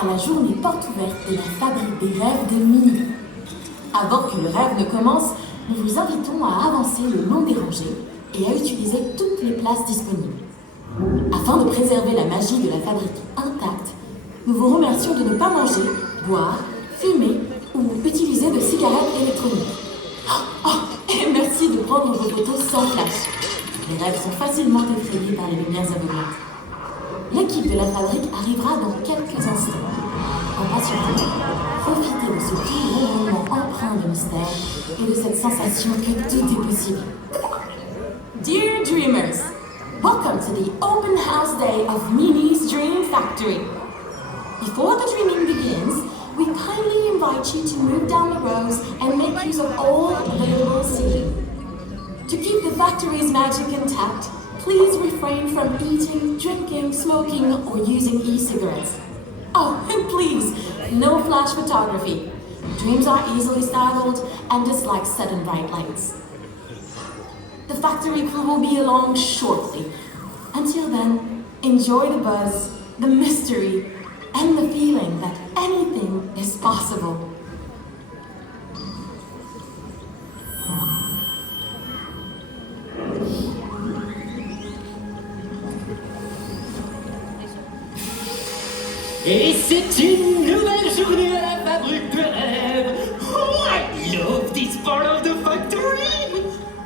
à la journée porte ouverte de la fabrique des rêves de Minnie. Avant que le rêve ne commence, nous vous invitons à avancer le long des rangées et à utiliser toutes les places disponibles. Afin de préserver la magie de la fabrique intacte, nous vous remercions de ne pas manger, boire, fumer ou utiliser de cigarettes électroniques. Et merci de prendre vos photos sans flash. Les rêves sont facilement effrayés par les lumières aveuglantes. L'équipe de la fabrique arrivera dans quelques instants. En patientant, profitez de ce plus grand moment empreint de mystère et de cette sensation que tout est possible. Dear Dreamers, welcome to the open house day of Minnie's Dream Factory. Before the dreaming begins, we kindly invite you to move down the rows and make use of all available seating. To keep the factory's magic intact, please refrain from eating, drinking, smoking, or using e-cigarettes. Oh, and please, no flash photography. Dreams are easily startled and dislike sudden bright lights. The factory crew will be along shortly. Until then, enjoy the buzz, the mystery, and the feeling that anything is possible. Et c'est une nouvelle journée à la fabrique de rêves. Oh, I love this part of the factory.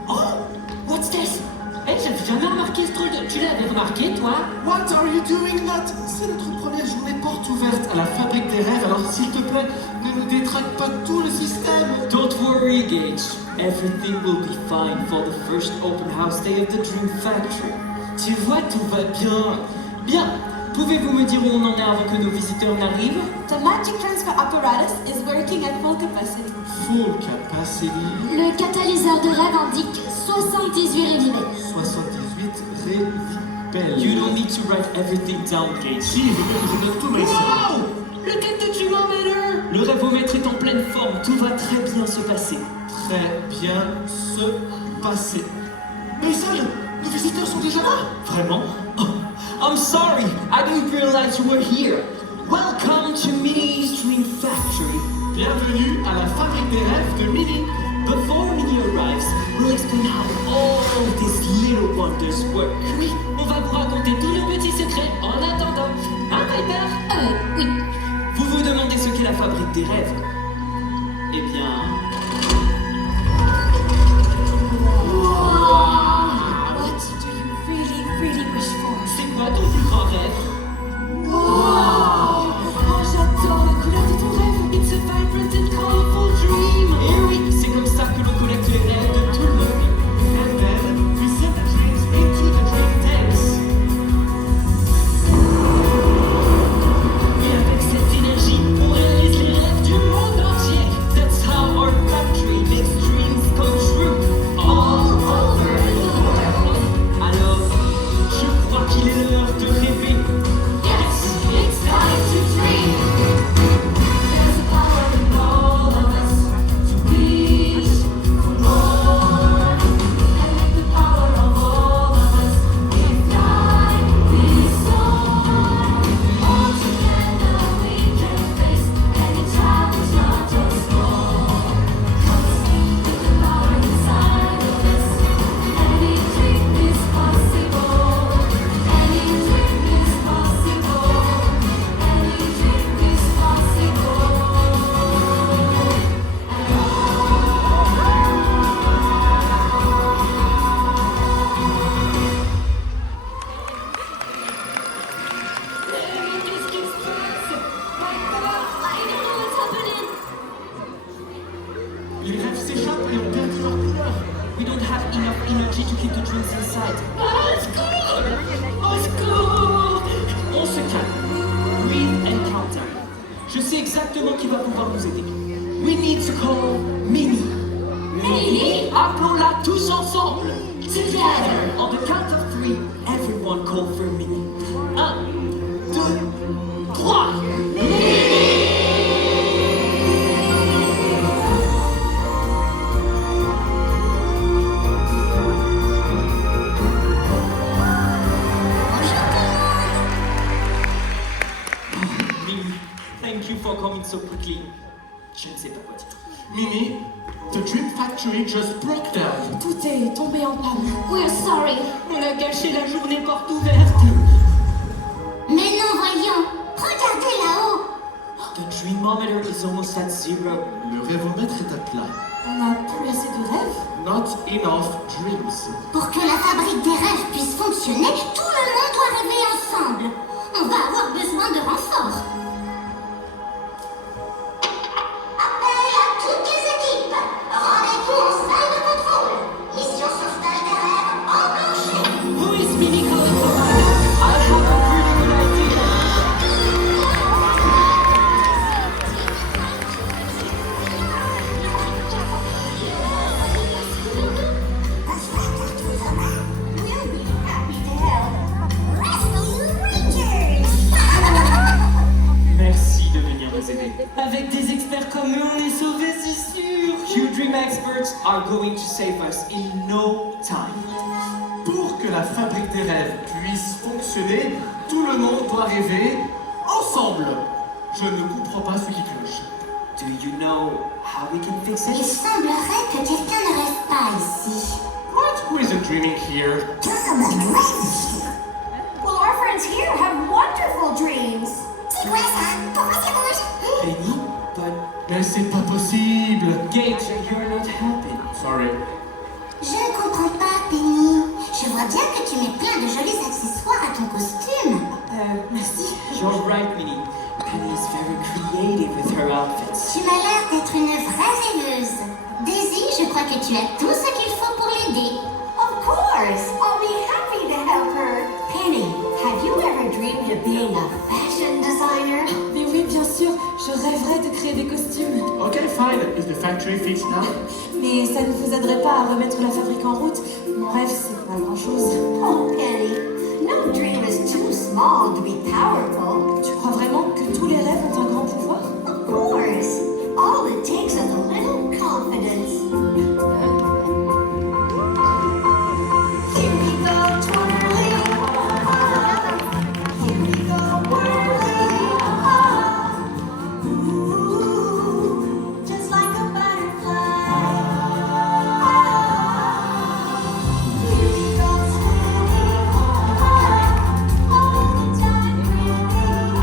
Oh, what's this? Eh, j'avais jamais remarqué ce truc. Tu l'avais remarqué, toi? What are you doing that? C'est notre première journée porte ouverte à la fabrique des rêves, alors s'il te plaît, ne détraque pas tout le système. Don't worry, Gage. Everything will be fine for the first open house day of the Dream Factory. Tu vois, tout va bien. Bien. Pouvez-vous me dire où on en est avant que nos visiteurs n'arrivent? The magic transfer apparatus is working at full capacity. Full capacity. Le catalyseur de rêve indique 78 rébibels. 78 rébibels. You don't need to write everything down, Gage. Si, je note tout, mais Wow! Look at the thermometer! Le rêvomètre est en pleine forme, tout va très bien se passer. très bien se passer. Mais sérieux, nos visiteurs sont déjà là? Vraiment? Oh, I'm sorry, I didn't realize you were here. Welcome to Minnie's Dream Factory. Bienvenue à la fabrique des rêves de Minnie. Before Minnie arrives, we'll explain how all these little wonders work. Oui, on va vous raconter tous nos petits secrets en attendant. Hein, Piper? Oui. Vous vous demandez ce qu'est la fabrique des rêves? Eh bien... What do you really, really wish for? C'est quoi ton plus grand rêve? Oh, j'adore la couleur de ton rêve. It's a vibrant and colorful dream. Eh oui, c'est comme ça que l'on collecte les rêves de tout le monde. And then we send the dreams into the dream tanks. Et avec cette énergie, on réalise les rêves du monde entier. That's how our factory makes dreams come true. All over the world. Alors, je crois qu'il est l'heure de rêver. Yes, it's time to dream. There's a power in all of us to reach for more. And with the power of all of us, we fly, we soar. All together we can face any challenge, not just small. 'Cause with the power inside of us, any dream is possible. Any dream is possible. Any dream is possible. Qu'est-ce qui se passe? I don't know what's happening. Les rêves s'échappent et ont perdu leur couleur. We don't have enough energy to keep the dreams inside. Au secours! Au secours! On se calme. Breathe and calm down. Je sais exactement qui va pouvoir nous aider. We need to call Minnie. Minnie? Appelons-la tous ensemble. Together. On the count of three, everyone call for Minnie. 1, 2, 3. Minnie, Thank you for coming so quickly. Je ne sais pas quoi dire. Minnie, the Dream Factory just broke down. Tout est tombé en panne. We're sorry. On a gâché la journée porte ouverte. Mais non, voyons. Regardez là-haut. The dreamometer is almost at zero. Le rêvomètre est à plat. On n'a plus assez de rêves. Not enough dreams. Pour que la fabrique des rêves puisse fonctionner, tout le monde doit rêver ensemble. On va avoir besoin de renforts. Appel à toutes les équipes. Rendez-vous en salle de contrôle. Mission sauvetage des rêves enclenchée. Who is Minnie calling for right now? I have a pretty good idea. We'll be happy to help. Rescue Rangers! Merci de venir nous aider. Avec des experts comme eux, on est sauvés, c'est sûr. You Dream experts are going to save us in no time. Pour que la fabrique des rêves puisse fonctionner, tout le monde doit rêver ensemble. Je ne comprends pas ce qui cloche. Do you know how we can fix Il it? semblerait que quelqu'un ne rêve pas ici. What? Who isn't dreaming here? Well, our friends here have wonderful dreams. C'est quoi ça? Pourquoi c'est rouge? Penny? But Mais c'est pas possible. Gage, you're not helping. Sorry. Je ne comprends pas, Penny. Je vois bien que tu mets plein de jolis accessoires à ton costume. Merci. You're right, Minnie. Penny is very creative with her outfits. Tu m'as l'air d'être une vraie rêveuse. Daisy, je crois que tu as tout ce qu'il faut pour l'aider. Of course, I'll be happy to help her. Penny, have you ever dreamed of being a fashion designer? Mais oui, bien sûr, je rêverais de créer des costumes. Ok, fine. Is the factory fixed now? Mais ça ne vous aiderait pas à remettre la fabrique en route. Mon rêve, c'est pas grand-chose. Oh, Penny, no dream is too small to be powerful. Tu crois vraiment que tous les rêves ont un grand pouvoir? Of course, all it takes is a little confidence. Here we go, twirling. Here we go, whirling. Ooh, just like a butterfly. Here we go, swimming. All the time, really.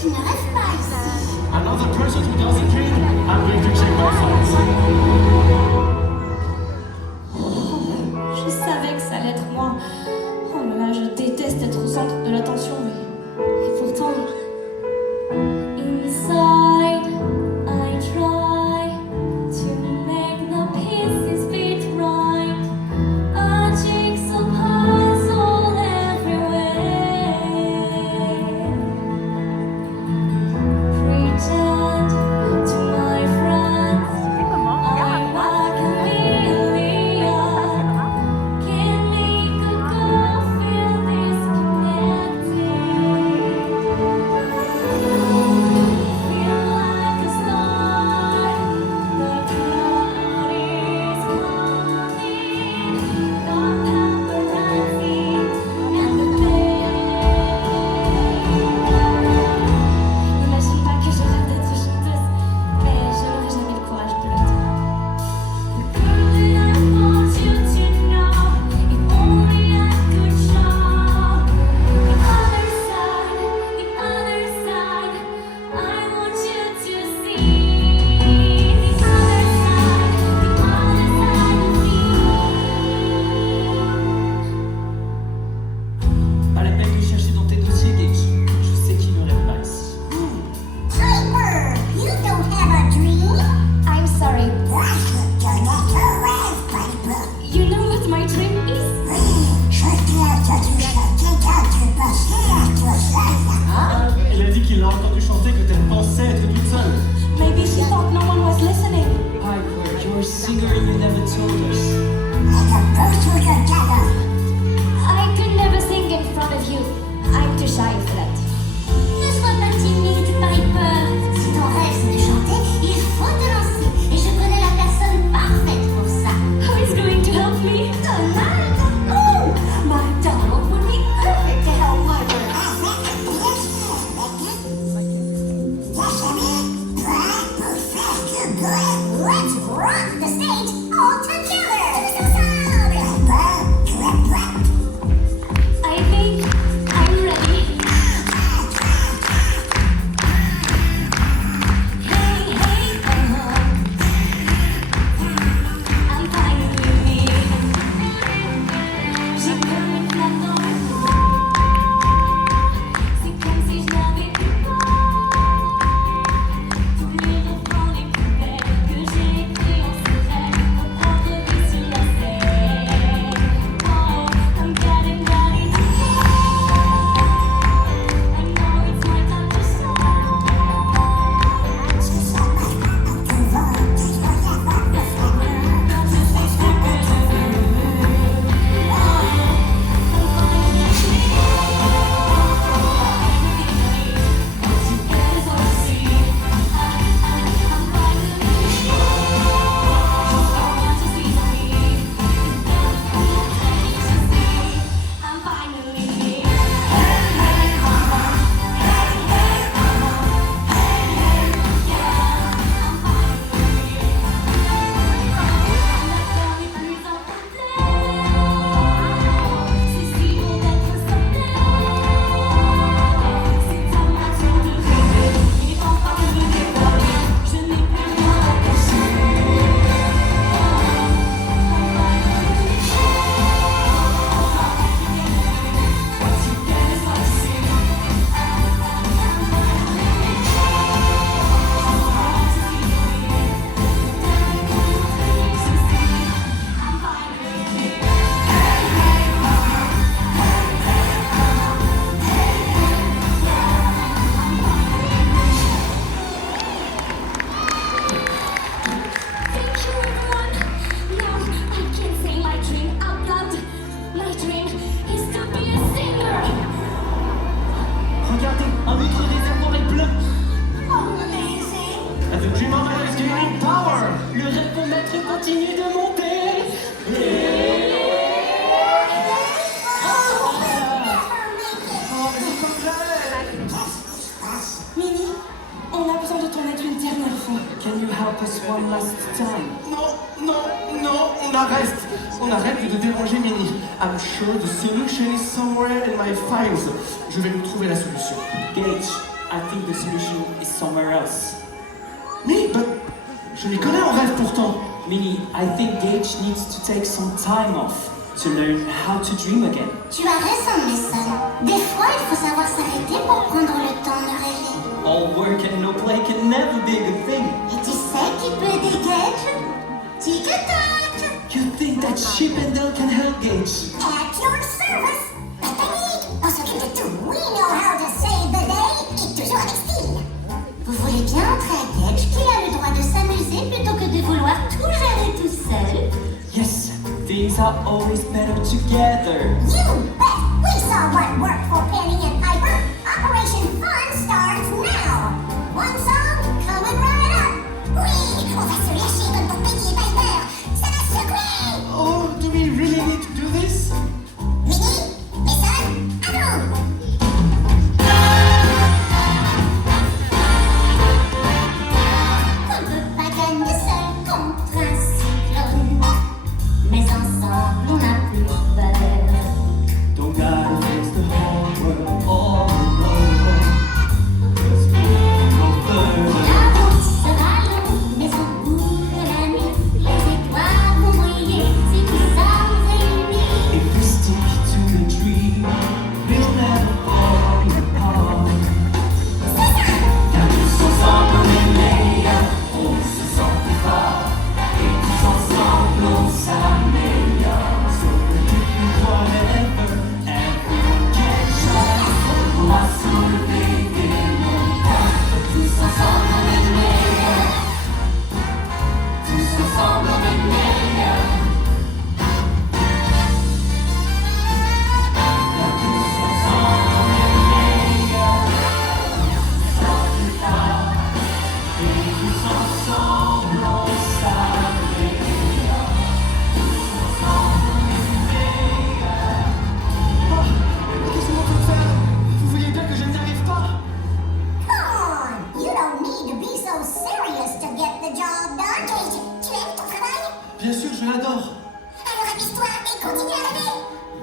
Tu ne rêves pas ici. Another person who doesn't dream, I'm going to check my files. Je savais que ça allait être moi. Oh là là, je déteste être au centre de l'attention, mais... Et pourtant... Inside, I try to make the pieces fit right. A jigsaw puzzle everywhere. Pretend to my friends I'm a chameleon. Can make a girl feel disconnected. Feel like a star. The crowd is calling. The paparazzi and the Imagine pas que je rêve d'être chanteuse, mais je n'aurai jamais le courage de le dire. The girl that I want you to know, if only I could show the other side, I want you to see the other side of me. Pas la peine de chercher dans tes dossiers, Gage. Je sais qu'il ne rêve pas ici. Piper, you don't have a dream. I'm sorry. Tu n'es rêve, Piper. You know what my dream is? Je t'ai entendu chanter quand tu pensais être seule. Elle a dit qu'il a entendu chanter que t'elle pensait être toute seule. Maybe she thought no one was listening. Piper, you're a singer and you never told us. Like a bird to the gather. I could never sing in front of you. I'm too shy for that. Ne sois pas timide, Piper. Si ton rêve c'est de chanter, il faut te lancer. Et je connais la personne parfaite pour ça. Who is going to help me? Donald! Oh! My Donald would be perfect to help Piper. Let's rock the stage all together! I think I'm ready. Hey, hey, I'm finally here. J'ai comme une flamme dans le corps. C'est comme si je n'avais plus peur. Tous les refrains les plus belles que j'ai écrits en secret pour prendre vie sur la scène. Oh, I'm getting ready to go. I know it's my time to shine. I'm finally here. Thank you, everyone. Now I can say my dream out loud. My dream is to be a singer. Regardez, un autre réservoir est plein. Amazing! And the dream of her is gaining power. Le rêvomètre continue de monter. Mini, on a besoin de ton aide une dernière fois. Can you help us one last time? Non, non, non, on arrête. On arrête de déranger Minnie. I'm sure the solution is somewhere in my files. Je vais nous trouver la solution. Gage, I think the solution is somewhere else. Mais, je m'y connais en rêve pourtant. Minnie, I think Gage needs to take some time off to learn how to dream again. Tu as raison, Mason. Des fois, il faut savoir s'arrêter pour prendre le temps de rêver. All work and no play can never be a good thing. Et tu sais qui peut aider Gage? Tic-tac! You think that Chip and Dale can help Gage? At your service! Panique! On s'occupe de tout. We know how to save the day. Et toujours avec style. Vous voulez bien montrer à Gage qu'il a le droit de s'amuser plutôt que de vouloir tout gérer tout seul? Yes, things are always better together. You bet! We saw what worked for Penny and Piper. Operation Fun starts now. One song coming right up. Oui, on va se lâcher comme pour Penny et Piper. Ça va secouer! Oh, do we really need to do this? Minnie, Mason, à vous! On ne peut pas gagner seul contre un cyclone. Mais ensemble, on n'a plus peur. Don't gotta face the whole world all alone. Let's go further. La route sera longue, mais au bout de la nuit, les étoiles vont briller si nous sommes réunis. If we stick to the dream, we'll never fall apart. C'est ça! Car tous ensemble on est meilleurs, on se sent plus fort. Et tous ensemble on s'améliore. So whatever, everyone can shine. On va soulever des montagnes. Tous ensemble on est meilleurs. Tous ensemble on est meilleurs. Car tous ensemble on est meilleurs. Sans plus tard. Et tous ensemble on s'améliore. Tous ensemble on est meilleurs. Qu'est-ce qu'on peut faire? Vous voulez bien que je n'y arrive pas? Come on! You don't need to be so serious to get the job done. Gage, tu aimes ton travail? Bien sûr, je l'adore. Alors amuse-toi et continue à rêver.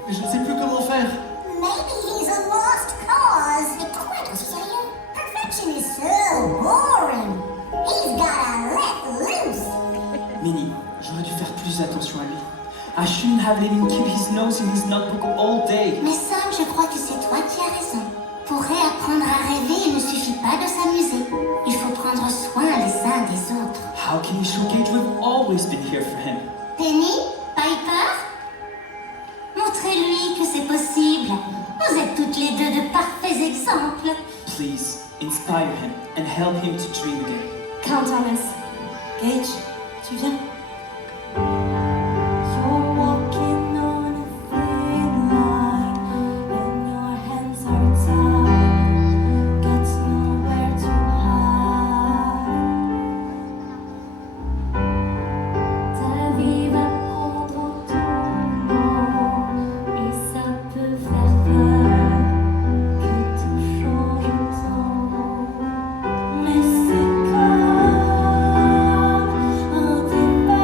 Mais je ne sais plus comment faire. Maybe he's a lost cause. Mais pourquoi être aussi sérieux? Perfection is so boring. He's gotta let loose. Minnie, j'aurais dû faire plus attention à lui. I shouldn't have let him keep his nose in his notebook all day. Mais Sam, je crois que c'est toi qui as raison. Pour réapprendre à rêver, il ne suffit pas de s'amuser. Il faut prendre soin les uns des autres. How can he show Gage we've always been here for him? Penny? Piper? Montrez-lui que c'est possible. Vous êtes toutes les deux de parfaits exemples. Please, inspire him and help him to dream again. Count on us. Gage, tu viens? You're walking on a thin line, and your hands are tied. Got nowhere to hide. Ta vie va prendre ton nom, et ça peut faire peur que tout change tant. Mais c'est comme un départ.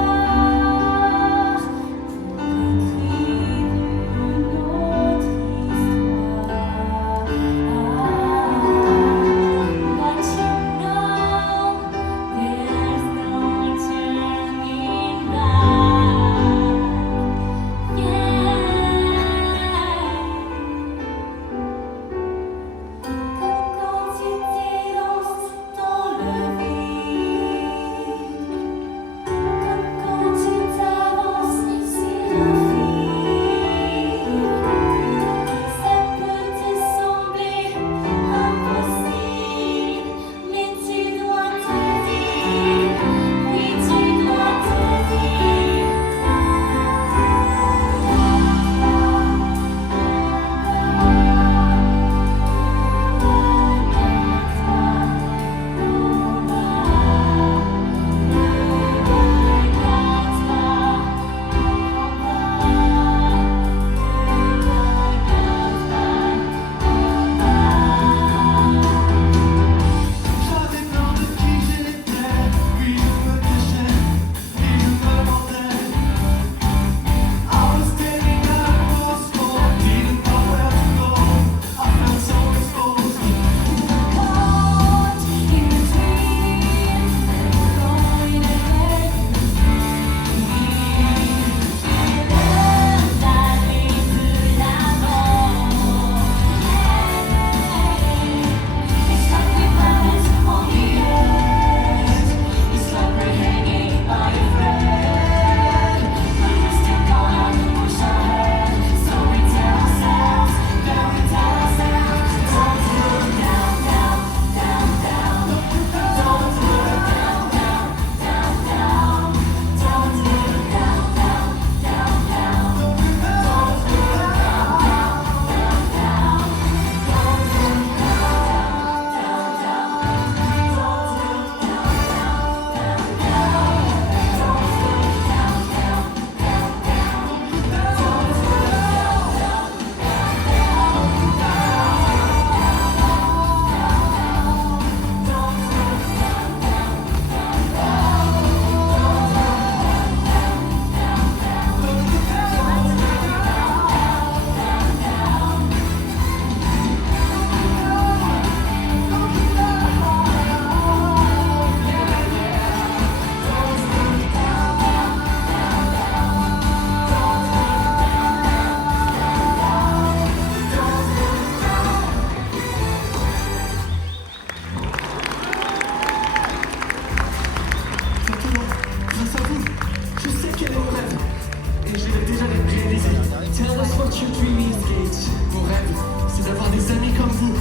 Kate. Mon rêve, c'est d'avoir des amis comme vous.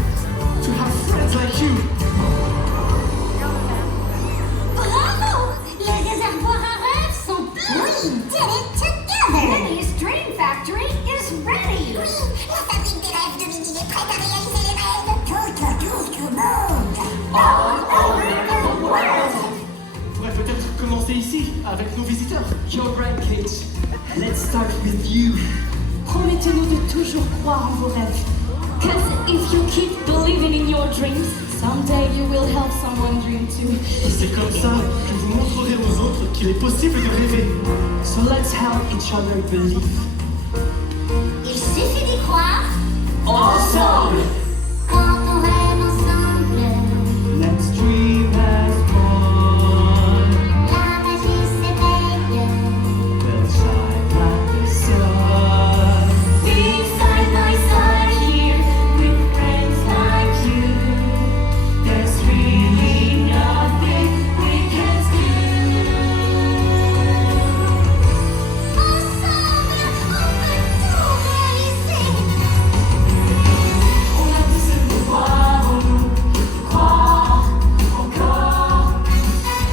To have friends like you. Bravo! Les réservoirs à rêves sont pleins! We did it together! Minnie's Dream Factory is ready! Oui, la fabrique des rêves de Minnie est prête à réaliser les rêves tout autour du monde! All over the world! On pourrait peut-être commencer ici, avec nos visiteurs. You're right, Kate. Let's start with you. Promettez-nous de toujours croire en vos rêves. Cause if you keep believing in your dreams, someday you will help someone dream too. Et c'est comme ça que vous montrerez aux autres qu'il est possible de rêver. So let's help each other believe. Il suffit d'y croire Ensemble! quand on rêve ensemble. Let's dream as one. La magie s'éveille. We'll shine like the sun. Being side by side here with friends like you, there's really nothing we can do. Ensemble, on peut tout réaliser. On a tous le pouvoir en nous de croire encore.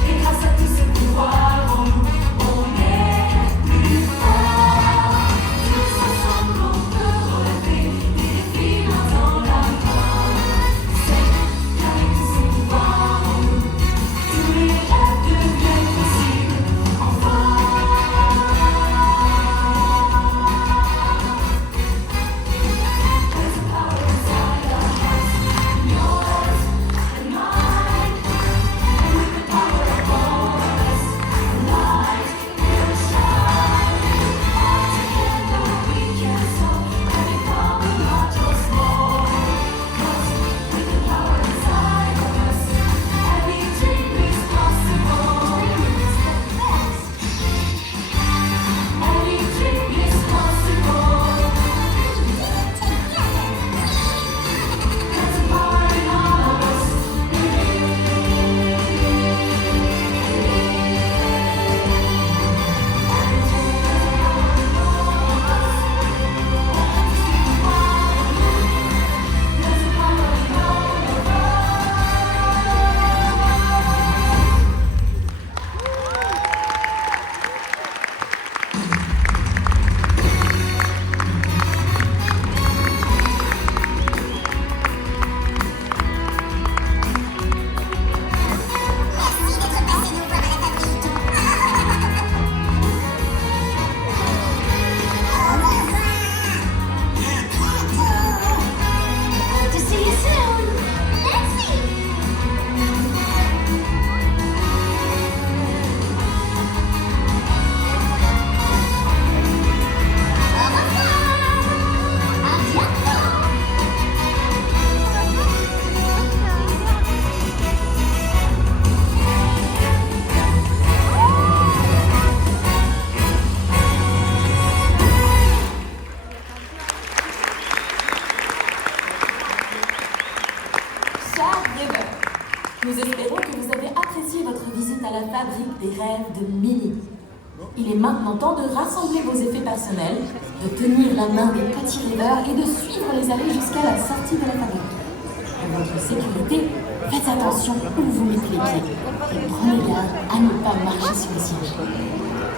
Et grâce à tout ce pouvoir en nous, on est plus fort. Tous ensemble, on peut relever des défis main dans la main. C'est qu'avec tout ce pouvoir en nous, tous les rêves deviennent possibles. Enfin. There's a power inside our hearts, yours and mine. And with the power of all of us, light will shine. All together we can solve every problem, large or small. 'Cause with the power inside of us, every dream is possible. Every dream is possible. There's a power in all of us. There's a power in all of Merci d'être passé nous voir à la fabrique. Au revoir. À bientôt. To see you soon. Merci. Au revoir. À bientôt. Chers rêveurs, nous espérons que vous avez apprécié votre visite à la fabrique des rêves de Minnie. Il est maintenant temps de rassembler vos effets personnels, de tenir la main des petits rêveurs et de suivre les allées jusqu'à la sortie de la fabrique. Pour votre sécurité, faites attention où vous mettez les pieds et prenez garde à ne pas marcher sur les sièges.